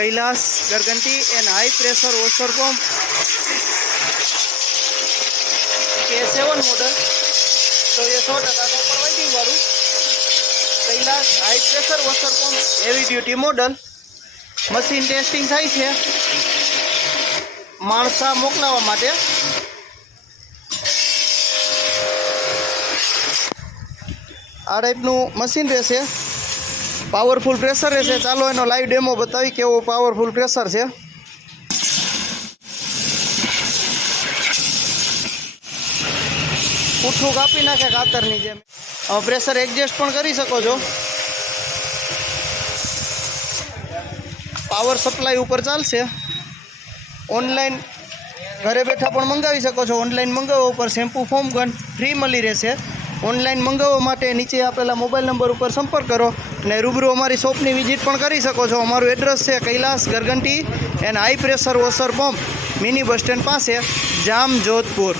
कैलाश गरगंटी and high pressure washer pump K7 model. तो ये 100% कॉपर वाइंडिंग वालू Kailash high pressure washer pump heavy duty model. Machine testing थाय छे माणसा मोकलावा माटे। आ टाइपनु मशीन रहेशे, पावरफुल प्रेशर रहेशे। चालो एनो लाइव डेमो बतावी केवो पावरफुल प्रेशर छे। पूठुं कापी नाखे खातरनी जेम। प्रेशर एडजस्ट पण करी शको छो। पावर सप्लाय उपर चालशे। ऑनलाइन घरे बैठा पण मंगावी शको छो। ऑनलाइन मंगाववा पर शेम्पू फोम गन फ्री मळी रहेशे। ऑनलाइन मंगाववा माटे नीचे आपेला मोबाइल नंबर पर संपर्क करो ने रूबरू अमारी शॉपनी विजिट पण करी शको छो। अमारुं एड्रेस छे कैलाश गरगंटी and high pressure washer pump, mini bus stand पासे, जाम, जोधपुर।